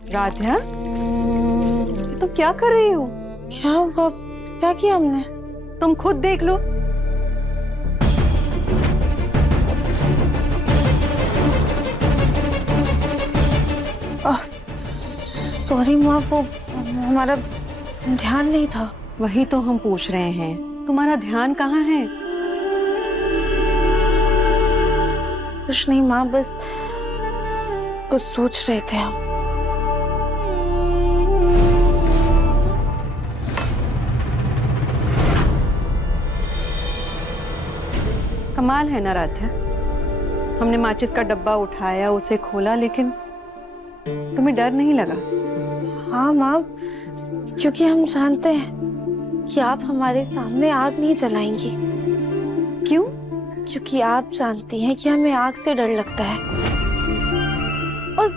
राध्या, तुम क्या कर रही हो? क्या हुआ? क्या किया हमने? तुम खुद देख लो। सॉरी माँ, वो हमारा ध्यान नहीं था। वही तो हम पूछ रहे हैं, तुम्हारा ध्यान कहाँ है? कुछ नहीं माँ, बस कुछ सोच रहे थे हम। कमाल है ना राध्या, हमने माचिस का डब्बा उठाया, उसे खोला, लेकिन तुम्हें डर नहीं लगा? हाँ माँ, क्योंकि हम जानते हैं कि आप हमारे सामने आग नहीं जलाएंगी। क्यों? क्योंकि आप जानती हैं कि हमें आग से डर लगता है और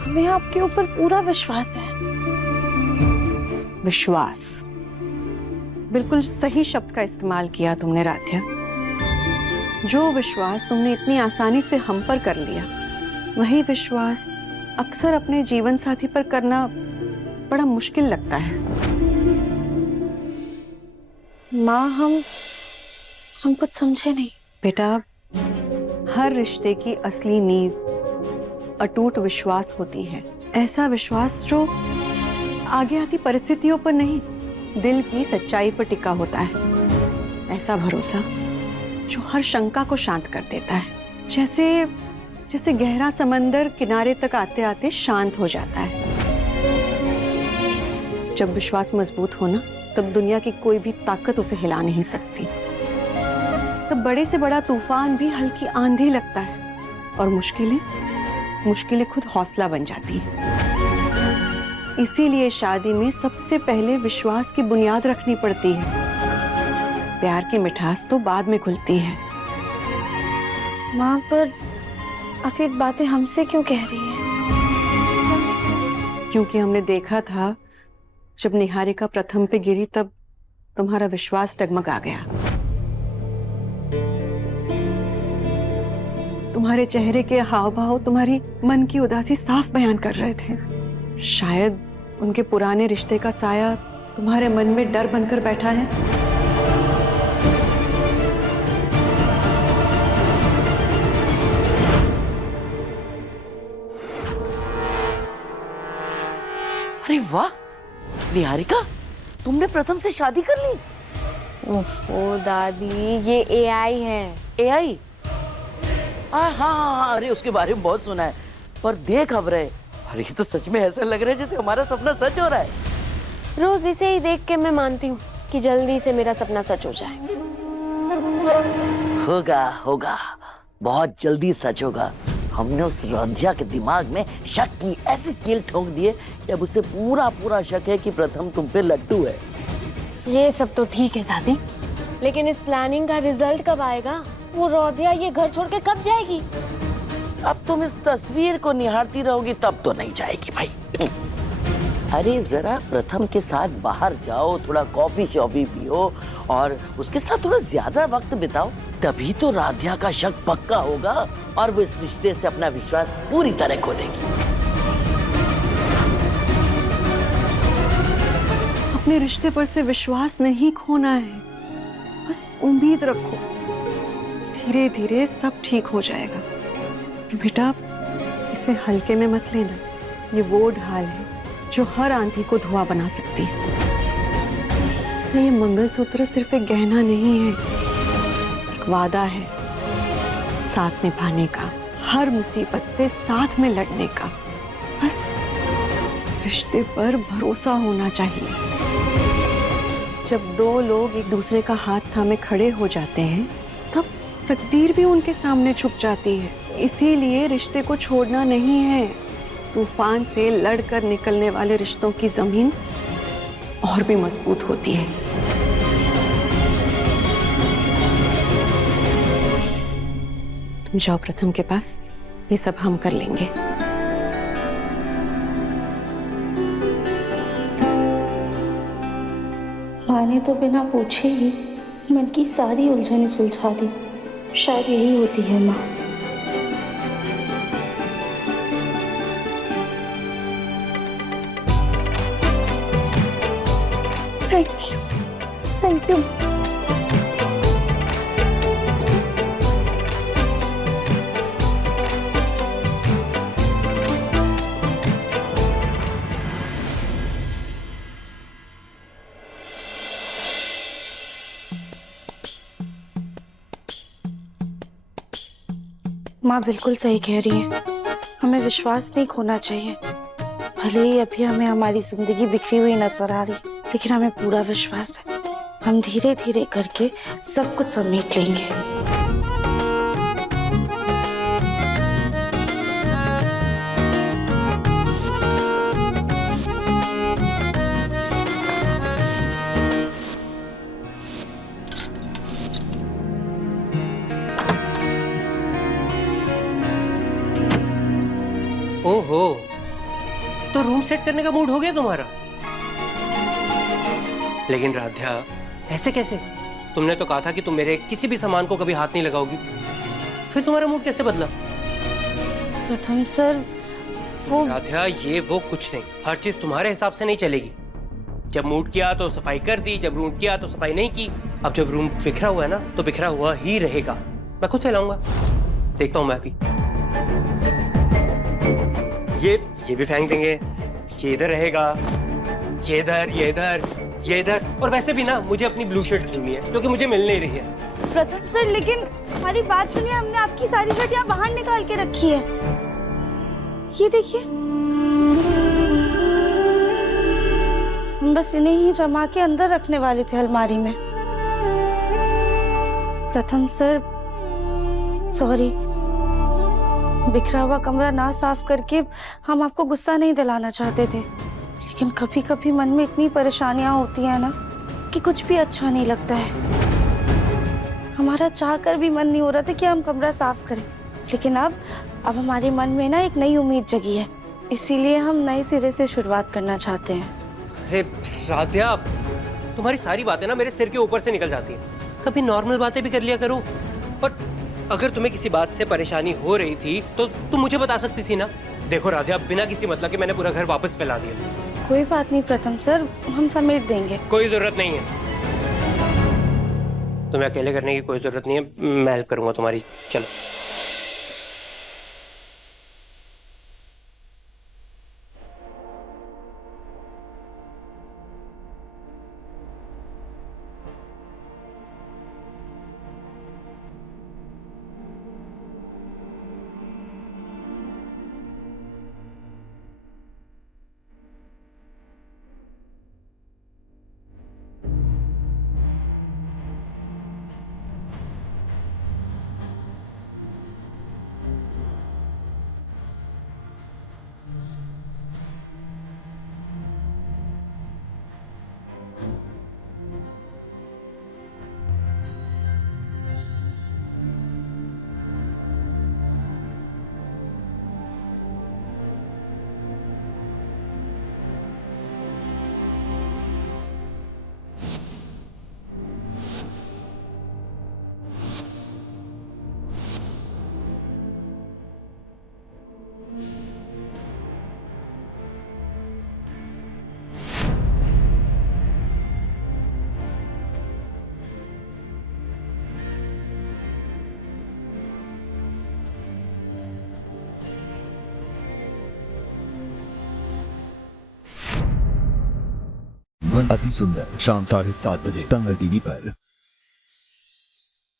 हमें आपके ऊपर पूरा विश्वास है। विश्वास, बिल्कुल सही शब्द का इस्तेमाल किया तुमने राध्या। जो विश्वास तुमने इतनी आसानी से हम पर कर लिया, वही विश्वास अक्सर अपने जीवन साथी पर करना बड़ा मुश्किल लगता है। माँ, हम कुछ समझे नहीं। बेटा, हर रिश्ते की असली नींव अटूट विश्वास होती है। ऐसा विश्वास जो आगे आती परिस्थितियों पर नहीं, दिल की सच्चाई पर टिका होता है। ऐसा भरोसा जो हर शंका को शांत कर देता है, जैसे गहरा समंदर किनारे तक आते आते शांत हो जाता है। जब विश्वास मजबूत हो ना, तब दुनिया की कोई भी ताकत उसे हिला नहीं सकती। तब बड़े से बड़ा तूफान भी हल्की आंधी लगता है और मुश्किलें खुद हौसला बन जाती हैं। इसीलिए शादी में सबसे पहले विश्वास की बुनियाद रखनी पड़ती है। प्यार की मिठास तो बाद में खुलती है। माँ, पर आप ये बातें हमसे क्यों कह रही हैं? क्योंकि हमने देखा था, जब निहारिका प्रथम पे गिरी तब तुम्हारा विश्वास डगमगा गया। तुम्हारे चेहरे के हाव भाव तुम्हारी मन की उदासी साफ बयान कर रहे थे। शायद उनके पुराने रिश्ते का साया तुम्हारे मन में डर बनकर बैठा है। अरे वाह निहारिका, तुमने प्रथम से शादी कर ली? ओ दादी, ये एआई है। एआई? हाँ हाँ हाँ, अरे उसके बारे में बहुत सुना है, पर देख अब रहे। अरे ये तो सच में ऐसा लग रहा है जैसे हमारा सपना सच हो रहा है। रोज इसे ही देख के मैं मानती हूँ कि जल्दी से मेरा सपना सच हो जाए। होगा होगा, बहुत जल्दी सच होगा। हमने उस राध्या के दिमाग में शक की ऐसी कील ठोक दी है कि अब उसे पूरा पूरा शक है कि प्रथम तुम पे लट्टू है। ये सब तो ठीक है दादी, लेकिन इस प्लानिंग का रिजल्ट कब आएगा? वो राध्या ये घर छोड़ के कब जाएगी? अब तुम इस तस्वीर को निहारती रहोगी तब तो नहीं जाएगी भाई। अरे जरा प्रथम के साथ बाहर जाओ, थोड़ा कॉफी शॉफी पियो और उसके साथ थोड़ा ज्यादा वक्त बिताओ, तभी तो राध्या का शक पक्का होगा और वो इस रिश्ते से अपना विश्वास पूरी तरह खो देगी। अपने रिश्ते पर से विश्वास नहीं खोना है, बस उम्मीद रखो, धीरे धीरे सब ठीक हो जाएगा। बेटा, इसे हल्के में मत लेना। ये वो ढाल है जो हर आंधी को धुआं बना सकती है। ये मंगलसूत्र सिर्फ एक गहना नहीं है, एक वादा है, साथ निभाने का, हर मुसीबत से साथ में लड़ने का। बस रिश्ते पर भरोसा होना चाहिए। जब दो लोग एक दूसरे का हाथ थामे खड़े हो जाते हैं, तब तकदीर भी उनके सामने छुप जाती है। इसीलिए रिश्ते को छोड़ना नहीं है। तूफान से लड़कर निकलने वाले रिश्तों की जमीन और भी मजबूत होती है। तुम जाओ प्रथम के पास, ये सब हम कर लेंगे। माँ ने तो बिना पूछे ही मन की सारी उलझनें सुलझा दी। शायद यही होती है माँ। Thank you. माँ बिल्कुल सही कह रही है, हमें विश्वास नहीं खोना चाहिए। भले ही अभी हमें हमारी जिंदगी बिखरी हुई नजर आ रही, लेकिन हमें पूरा विश्वास है हम धीरे धीरे करके सब कुछ समेट लेंगे। ओहो, तो रूम सेट करने का मूड हो गया तुम्हारा? लेकिन राध्या, ऐसे कैसे? तुमने तो कहा था कि तुम मेरे किसी भी सामान को कभी हाथ नहीं लगाओगी, फिर तुम्हारा मूड कैसे बदला? प्रथम सर, वो राध्या, ये वो कुछ नहीं, हर चीज तुम्हारे हिसाब से नहीं चलेगी। जब मूड किया तो सफाई कर दी, जब रूम किया तो सफाई नहीं की। अब जब रूम बिखरा हुआ है ना, तो बिखरा हुआ ही रहेगा। मैं खुद फैलाऊंगा, देखता हूं मैं अभी। ये भी फेंक देंगे, ये इधर रहेगा, ये इधर, ये इधर, ये इधर। और वैसे भी ना, मुझे अपनी ब्लू शर्ट सिलनी है, जो कि मुझे मिल नहीं रही है। प्रथम सर, लेकिन हमारी बात सुनिए, हमने आपकी सारी शर्ट यहाँ बाहर निकाल के रखी है। ये देखिए, हम बस इन्हें ही जमा के अंदर रखने वाले थे अलमारी में। प्रथम सर, सॉरी, बिखरा हुआ कमरा ना साफ करके हम आपको गुस्सा नहीं दिलाना चाहते थे, लेकिन कभी कभी मन में इतनी परेशानियां होती हैं ना कि कुछ भी अच्छा नहीं लगता है। हमारा चाहकर भी मन नहीं हो रहा था कि हम कमरा साफ करें, लेकिन अब हमारे मन में ना एक नई उम्मीद जगी है, इसीलिए हम नए सिरे से शुरुआत करना चाहते हैं। अरे राध्या, तुम्हारी सारी बातें ना मेरे सिर के ऊपर से निकल जाती हैं। कभी नॉर्मल बातें भी कर लिया करो। और अगर तुम्हें किसी बात से परेशानी हो रही थी तो तुम मुझे बता सकती थी ना। देखो राध्या, बिना किसी मतलब के मैंने पूरा घर वापस फैला दिया। कोई बात नहीं प्रथम सर, हम समेट देंगे। कोई जरूरत नहीं है, तुम्हें अकेले करने की कोई जरूरत नहीं है, मैं हेल्प करूंगा तुम्हारी। चलो। अति सुंदर शाम 7:30 बजे तंग टीवी पर।